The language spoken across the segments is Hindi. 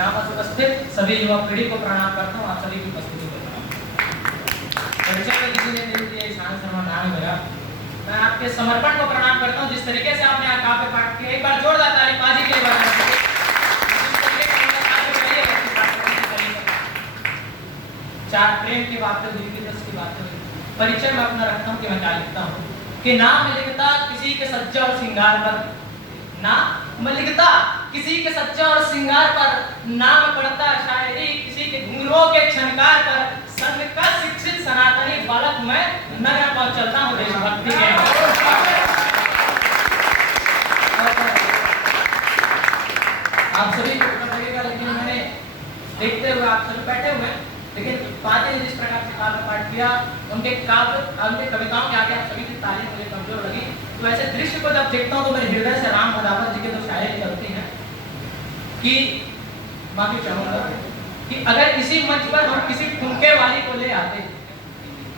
यहाँ पर उपस्थित सभी युवा पीढ़ी को प्रणाम करता हूँ, आप सभी की उपस्थिति को प्रणाम। परिचय में किसी ने नहीं दिया, ईशान शर्मा नाम है मेरा। मैं आपके समर्पण को प्रणाम करता हूँ, जिस तरीके से आपने काव्य पाठ किया। एक बार जोरदार ताली बाजी के लिए। चार प्रेम की बातें हुई, की रस की बातें हुई। परिचय में अपना रखता हूँ कि मैं क्या लिखता हूँ कि नाम में लिखता किसी के सज्जा और श्रृंगार पर, नाम में लिखता किसी के सज्जा और श्रृंगार पर, नाम पढ़ता शायरी किसी के घुंघरुओं के छनकार पर। संघ का शिक्षित सनातनी बालक मैं नगर पर चलता हूँ देशभक्ति के। आप सभी को पता लगेगा, लेकिन मैंने देखते हुए आप सभी बैठे हुए, लेकिन बातें जिस प्रकार से काव्य पाठ किया, उनके काव्य उनके कविताओं के आगे आप सभी की तारीफ मुझे कमजोर लगी। तो ऐसे दृश्य को जब देखता हूँ तो मेरे हृदय से राम भदावत जी के दो शायरी निकलती हैं कि माफी चाहूंगा कि अगर किसी मंच पर हम किसी ठुमके वाली को ले आते,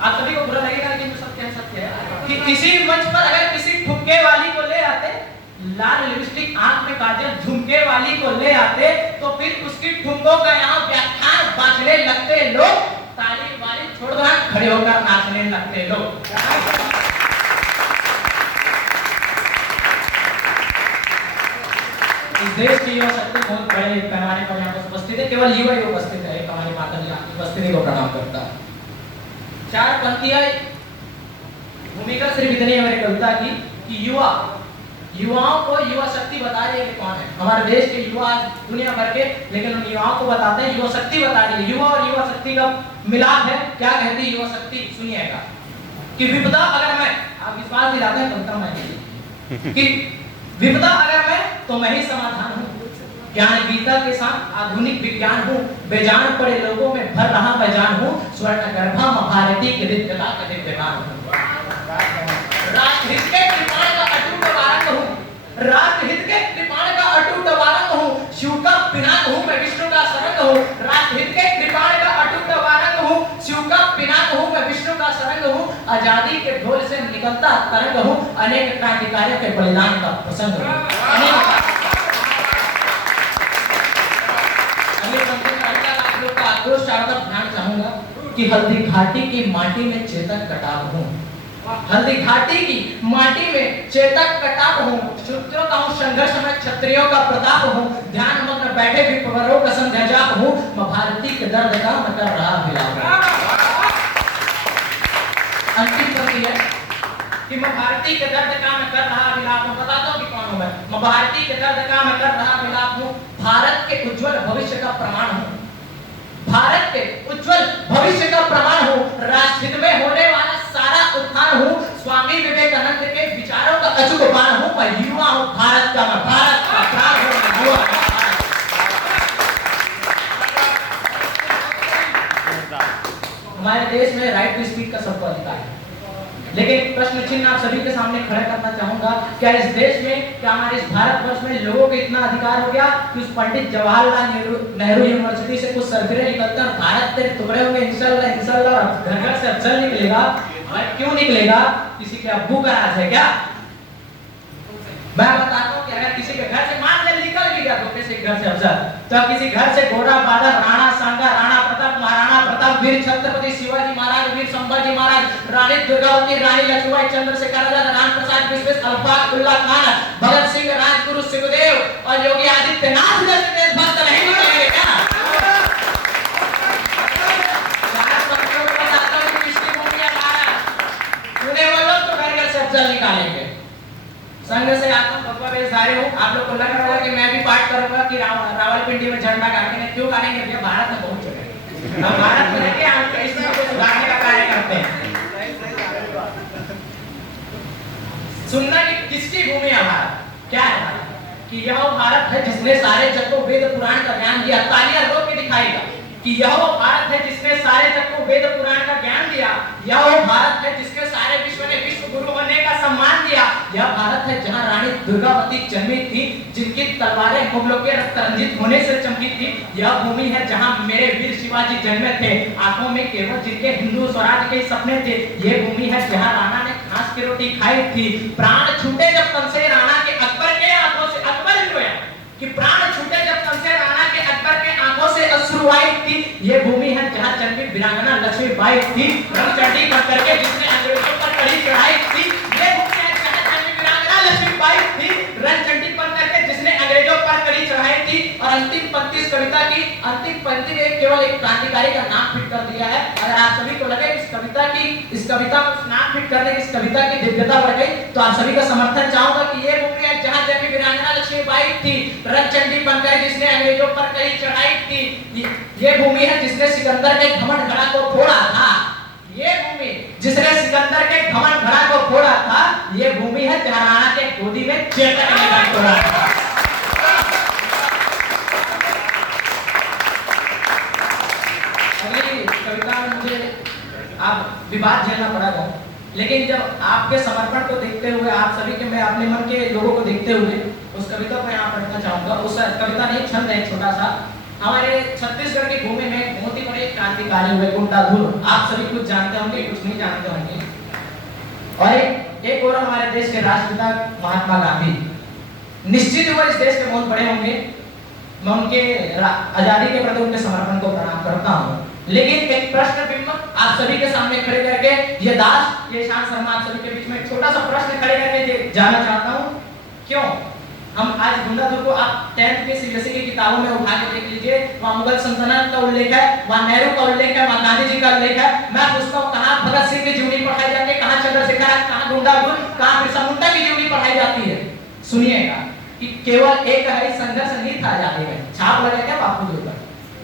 आप सभी को बुरा लगेगा लेकिन जो सत्य है सत्य है कि किसी मंच पर अगर किसी ठुमके वाली को ले आते, लाल लिपस्टिक आंख में काजल झुमके वाली को ले आते, तो फिर उसकी ठुमकों का यहाँ व्याख्यान बांटने लगते लोग, ताली वाली छोड़ दो खड़े होकर नाचने लगते लोग। इस देश की युवा शक्ति बहुत बड़े पैमाने पर यहाँ पर उपस्थित है, केवल युवा ही उपस्थित है। हमारी माता जी की उपस्थिति को प्रणाम करता है। चार पंक्तियां भूमिका सिर्फ इतनी है मेरी कविता की कि युवाओं को युवा शक्ति बता रही है कि कौन है हमारे देश के युवा, दुनिया भर के, लेकिन उन युवाओं को बताते हैं युवा शक्ति बता रही है। युवा और युवा शक्ति का मिलाप है। क्या कहती है युवा शक्ति, सुनिएगा कि विपदा अगर मैं, आप विश्वास दिलाते हैं कविता में कि विपदा अगर मैं तो मैं ही समाधान हूँ, ज्ञान गीता के साथ आधुनिक विज्ञान हूँ, बेजान पड़े लोगों में भर रहा मैं जान हूँ, स्वर्ण गर्भा भारती के दिव्यता का दिव्यमान हूँ, राष्ट्रहित के कृपाण का अटूट वारंग हूँ, राष्ट्रहित के कृपाण का अटूट वारंग हूँ, शिव का पिनाक हूँ मैं विष्णु का सरंग हूँ, राष्ट्रहित के कृपाण का अटूट वारंग हूँ, शिव का पिनाक हूँ मैं विष्णु का सरंग हूँ, आजादी के ढोल से निकलता तरंग हूँ, अनेक क्रांतिकारियों के बलिदान का प्रसंग हूँ। ध्यान चाहूंगा कि हल्दी घाटी की माटी में चेतक कटाव हूँ, हल्दी घाटी की माटी में चेतक कटाव हूँ, शूद्रों का हूँ संघर्ष में क्षत्रियों का प्रताप हूँ, ध्यान मग्न बैठे विप्रवरों का संध्या जाप हूँ, मैं भारती के दर्द का मैं कर रहा विलाप। अंतिम पंक्ति है कि मैं भारती के दर्द का मैं कर रहा विलाप हूँ। बताता हूँ कि कौन हूँ मैं भारती के दर्द का मैं कर रहा विलाप हूँ, भारत के उज्जवल भविष्य का प्रमाण हूँ, भारत के उज्जवल भविष्य का प्रमाण हूँ, राष्ट्रहित में होने वाला सारा उत्थान हूँ, स्वामी विवेकानंद के विचारों का अचूक बाण हूँ, मैं युवा हूँ भारत का, मैं भारत का प्राण हूँ, मैं युवा हूँ। हमारे देश में राइट टू स्पीक का सबको अधिकार है, लेकिन प्रश्न चिन्ह आप सभी के सामने खड़ा करना चाहूंगा, क्या इस देश में, क्या हमारे इस भारतवर्ष में लोगों को इतना अधिकार हो गया कि उस पंडित जवाहरलाल नेहरू यूनिवर्सिटी से कुछ सरफिरे निकलते हैं, भारत तेरे टुकड़े होंगे इंशाल्लाह इंशाल्लाह, घर से अफजल निकलेगा। क्यों निकलेगा? किसी के अब्बू का राज है क्या? मैं बताता हूँ कि अगर किसी के घर से मान ले निकल भी गया धोखे से घर से अफजल, तो किसी घर से घोड़ा बादल राणा सांगा राणा प्रताप महाराणा प्रताप वीर छत्रपति शिवाजी महाराज वीर संभाजी महाराज रानी दुर्गावती रानी लक्ष्मीबाई चंद्रशेखर आजाद राम प्रसाद विश्वेश अल्फाज उल्ला खान भगत सिंह राजगुरु सुखदेव और योगी आदित्यनाथ जैसे देशभक्त नहीं निकलेंगे क्या? निकालेंगे संघ से आत्म भगवा बेसारे हूँ। आप लोग को लग रहा होगा कि मैं भी पाठ करूंगा कि रावलपिंडी में झंडा गाड़ेंगे। क्यों गाड़ेंगे भैया? भारत में बहुत जगह हम भारत में रहते हैं, हम इस चीज को सुधारने का कार्य करते हैं। सुनना कि किसकी भूमि है भारत, क्या है भारत? कि यह भारत है जिसने सारे जग को वेद पुराण का ज्ञान दिया। तालियां ठोक के दिखाएगा कि यह भारत है जिसने सारे जग को वेद पुराण का ज्ञान दिया। यह भारत है जिसके सारे विश्व ने विश्व गुरु बनने का सम्मान दिया। यह भारत है जहां रानी दुर्गावती जन्मी थी, जिनकी तलवारें मुगलों के रक्त रंजित होने से चमकी थी। यह भूमि है जहां मेरे वीर शिवाजी जन्मे थे, आंखों में केवल जिनके हिंदू स्वराज के सपने थे। यह भूमि है जहां राणा ने घास की रोटी खाई थी। प्राण छूटे जब तन से राणा के अकबर के हाथों से, अकबर ही रोया कि प्राण छूटे जब तन से राणा के अकबर के वीरांगना लक्ष्मीबाई थी, रणचंडी बन करके जिसने अंग्रेजों पर कड़ी चढ़ाई थी। ये भूमि है जहाँ जन्मी वीरांगना लक्ष्मीबाई थी, रणचंडी बन करके जिसने अंग्रेजों पर कड़ी चढ़ाई थी। और अंतिम पंक्ति इस कविता की, अंतिम पंक्ति में केवल एक क्रांतिकारी का नाम फिट कर दिया है। अगर आप सभी को लगे इस कविता को नाम फिट करने की इस कविता की दिव्यता बढ़ गई, तो आप सभी का समर्थन चाहूंगा कि ये भूमि है जहाँ जन्मी वीरांगना लक्ष्मीबाई थी, रणचंडी बनकर जिसने अंग्रेजों पर कड़ी चढ़ाई थी। ये भूमि है जिसने सिकंदर के घमंड घड़ा को फोड़ा था। ये भूमि जिसने सिकंदर के घमंड घड़ा को फोड़ा था, ये भूमि है जहाँ राणा के गोदी में चेतक ने गाय तोड़ा था। अगली कविता में मुझे आप विवाद झेलना पड़ेगा, लेकिन जब आपके समर्पण को देखते हुए, आप सभी के, मैं अपने मन के लोगों को देखते हुए उस कविता को यहाँ पढ़ना चाहूंगा। उस कविता नहीं, छंद है छोटा सा। हमारे छत्तीसगढ़ की भूमि में बहुत ही बड़े क्रांतिकारी हुए गुंडाधुर, आप सभी कुछ जानते होंगे, कुछ नहीं जानते होंगे। और एक और हमारे देश के राष्ट्रपिता महात्मा गांधी, निश्चित ही वो इस देश के बहुत बड़े होंगे। मैं उनके आजादी के प्रति उनके समर्पण को प्रणाम करता हूँ। लेकिन एक प्रश्न बिंब आप सभी के सामने खड़े करके, ये दास, ये शांत शर्मा, आप सभी के बीच में एक छोटा सा प्रश्न खड़े करके जाना चाहता हूँ। क्यों हम आज गुंडाधुर को, आप 10th के सीबीएसई की किताबों में उठा के देख लीजिए, वहाँ मुगल सल्तनत का उल्लेख है, वहाँ नेहरू का उल्लेख है, वहाँ गांधी जी का उल्लेख है। मैं पूछता हूँ कहाँ भगत सिंह की जीवनी पढ़ाई जाती है, कहाँ चंद्रशेखर, कहाँ गुंडाधुर, कहाँ बिरसा मुंडा की जीवनी पढ़ाई जाती है? सुनिएगा कि केवल एक कहीं संघर्ष नहीं था आजादी में, छाप लगे क्या बापू के ऊपर,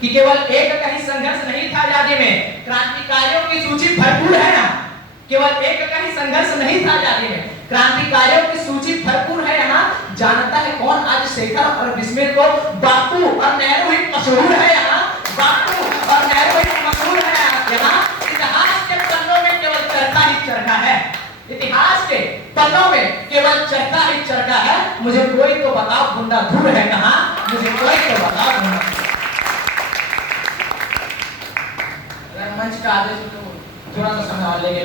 कि केवल एक कहीं संघर्ष नहीं था आजादी में, क्रांतिकारियों की सूची भरपूर है ना। केवल एक कहीं संघर्ष नहीं था आजादी में, क्रांतिकारियों की सूची भरपूर है यहाँ। जानता है कौन आज शेखर और बिस्मिल को? बापू और नेहरू ही मशहूर है यहाँ, बापू और नेहरू ही मशहूर है यहाँ। इतिहास के पन्नों में केवल चरखा ही चरखा है, इतिहास के पन्नों में केवल चरखा ही चरखा है। मुझे कोई तो बताओ गुंडाधुर है कहाँ, मुझे कोई तो बताओ गुंडाधुर। अगर मंच का आदेश तो थोड़ा सा समय और लेके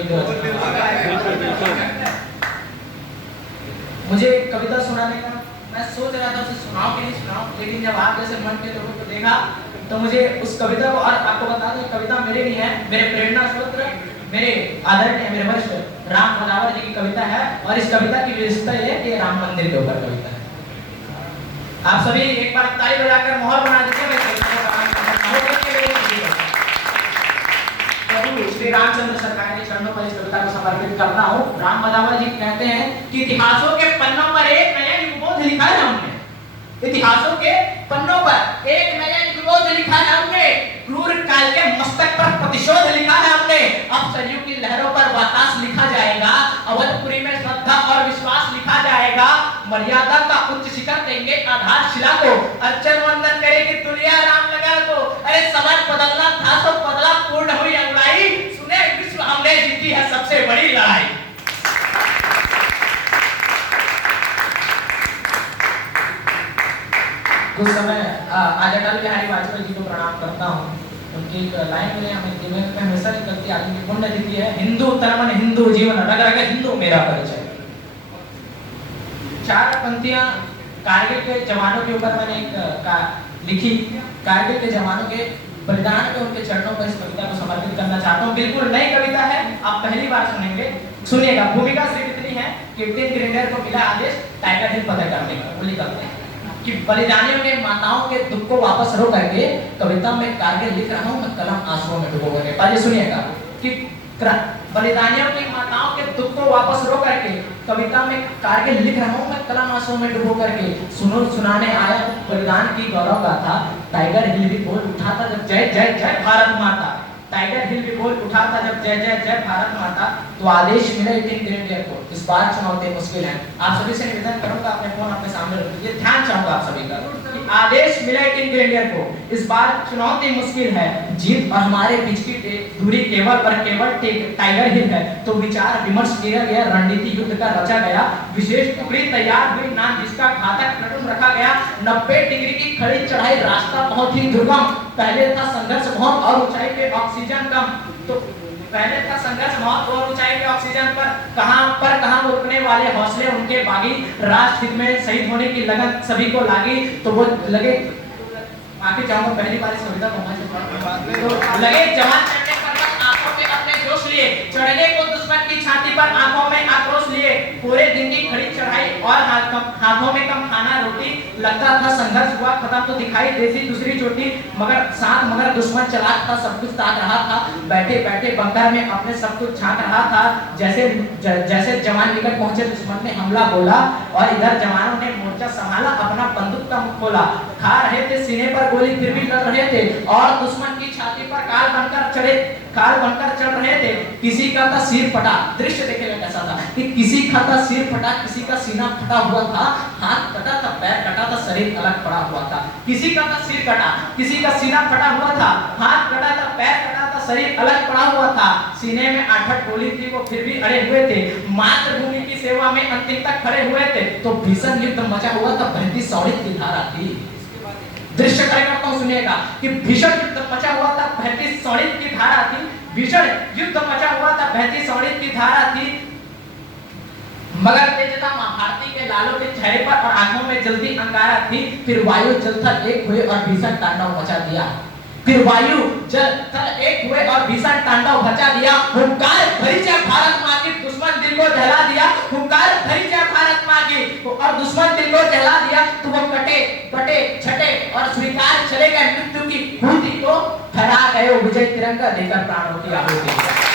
मुझे कविता सुनाने का, मैं सोच रहा था उसे सुनाऊं कि नहीं सुनाऊं, लेकिन जब आप जैसे मन के लोगों को देखा तो मुझे उस कविता को, और आपको बता दूं कविता मेरे नहीं है, मेरे प्रेरणा स्रोत, मेरे आदरणीय, मेरे वरिष्ठ राम मदावर जी की कविता है। और इस कविता की विशेषता यह है कि राम मंदिर के ऊपर कविता है। आप सभी एक बार ताली बजाकर मोहर बना दीजिए। मैं कविता को श्री रामचंद्र सरकार के चरणों पर इस कविता को समर्पित करता हूँ। राम मदावर जी कहते हैं कि इतिहासों के पन्नों पर एक नया युगबोध लिखा है हमने, इतिहासों के पन्नों पर एक नया युगबोध लिखा है हमने, क्रूर काल के मस्तक पर प्रतिशोध लिखा है हमने। अब सरयू की लहरों पर वातास लिखा जाएगा, अवधपुरी में श्रद्धा और विश्वास लिखा जाएगा, मर्यादा का उच्च शिखर देंगे आधारशिला को, अर्चन वंदन करेगी दुनिया राम लगा को। अरे समय बदलना था तो बदला, पूर्ण हुई अंगड़ाई, सुने विश्व हमने जीती है सबसे बड़ी लड़ाई। कुछ समय आज अटल बिहारी वाजपेयी जी को प्रणाम करता हूँ। उनकी लाइन में हिंदी में हमेशा निकलती आगे की पुण्य तिथि है, हिंदू तन मन हिंदू जीवन, रग रग हिंदू मेरा परिचय। चार पंक्तियां कारगिल के जवानों के ऊपर मैंने एक लिखी, कारगिल के जवानों के बलिदान में उनके चरणों पर इस कविता को समर्पित करना चाहता हूँ। बिल्कुल नई कविता है, आप पहली बार सुनेंगे। सुनिएगा। भूमिका सिर्फ इतनी है कि टीम ग्रेनेडियर को मिला आदेश टाइगर हिल फतेह करने का। वो लिखते हैं कि बलिदानियों के माताओं के दुख को वापस रो करके कविता में कारगिल लिख रहा हूँ मैं कलम आंसुओं में डुबो करके। पहले सुनिएगा कि बलिदानियों की माताओं के दुख को वापस रो करके कविता में कारगिल लिख रहा हूँ मैं कलम आंसुओं में डुबो करके। सुनो सुनाने आया बलिदान की गौरव गाथा, टाइगर हिल भी बोल उठा था जब जय जय जय भारत माता, टाइगर हिल भी बोल उठा था जब जय जय जय भारत माता। तो आदेश मिले टीम ग्रेनेडियर को, इस बार चुनौती मुश्किल है। आप सभी से निवेदन करूंगा अपने फोन अपने सामने रख लीजिए, ध्यान चाहूंगा आप सभी का। आदेश मिले टीम ग्रेनेडियर को, इस बार चुनौती मुश्किल है, जीत और हमारे बीच की दूरी केवल और केवल टाइगर हिल है। तो विचार विमर्श किया गया, रणनीति युद्ध का रचा गया, विशेष टुकड़ी तैयार हुई ना जिसका घातक प्लाटून रखा गया। 90 डिग्री की खड़ी चढ़ाई, रास्ता बहुत ही दुर्गम, पहले था संघर्ष बहुत और ऊंचाई पे ऑक्सीजन कम। तो पहले था संघर्ष बहुत और ऊंचाई पे ऑक्सीजन पर कहां रुकने वाले हौसले उनके बागी, राष्ट्र हित में शहीद होने की लगन सभी को लागी। तो वो लगे, आगे चाहूंगा पहली बार इस कविता को तो लगे जवान चढ़ने चढ़ने को दुश्मन की छाती पर, आंखों में आक्रोश लिए पूरे दिन की खड़ी चढ़ाई और हाथों में कम खाना रोटी। लगता था संघर्ष हुआ खत्म तो दिखाई देती दूसरी चोटी, मगर दुश्मन चालाक था, सब कुछ ताक रहा था। बैठे बैठे बंकर में अपने सब कुछ झांक रहा था। जैसे जवान निकट पहुंचे दुश्मन ने हमला बोला, और इधर जवानों ने मोर्चा संभाला, अपना बंदूक का मुख खोला। खा रहे थे सीने पर गोली फिर भी लड़ रहे थे, और दुश्मन की छाती पर काल बनकर चढ़ रहे थे। किसी का था सिर फटा, दृश्य देखेगा कैसा था कि किसी का था सिर फटा, किसी का सीना फटा हुआ था, हाथ कटा था, पैर कटा था, शरीर अलग पड़ा हुआ था। किसी का था सिर कटा, किसी का सीना फटा हुआ था, हाथ कटा था, पैर कटा था, शरीर अलग पड़ा हुआ था। सीने में 8 गोली थी, वो फिर भी अड़े हुए थे। मातृभूमि की सेवा में अंतिम तक खड़े हुए थे। तो भीषण युद्ध मचा हुआ था, बहती सौड़ित की धारा थी। दृश्य कार्यकर्ता सुनिएगा कि भीषण युद्ध मचा हुआ था, बहती सौड़ित की धारा थी। भीषण युद्ध मचा हुआ था, बहती सौड़ित की धारा थी। मगर तेजता महाभारती के लालों के चेहरे पर और आंखों में जल्दी अंगारा थी। फिर वायु जल थल एक हुए और भीषण तांडव मचा दिया। फिर वायु जल थल एक हुए और भीषण तांडव मचा दिया। हुंकार भरी जय भारत मां की, दुश्मन दिल को जला दिया। हुंकार भरी जय भारत मां की, और दुश्मन दिल को जला दिया। तो वो कटे कटे छटे और स्वीकार चले गए मृत्यु की खूंटी को, फहरा गए विजय तिरंगा देकर प्राणों की आहुति।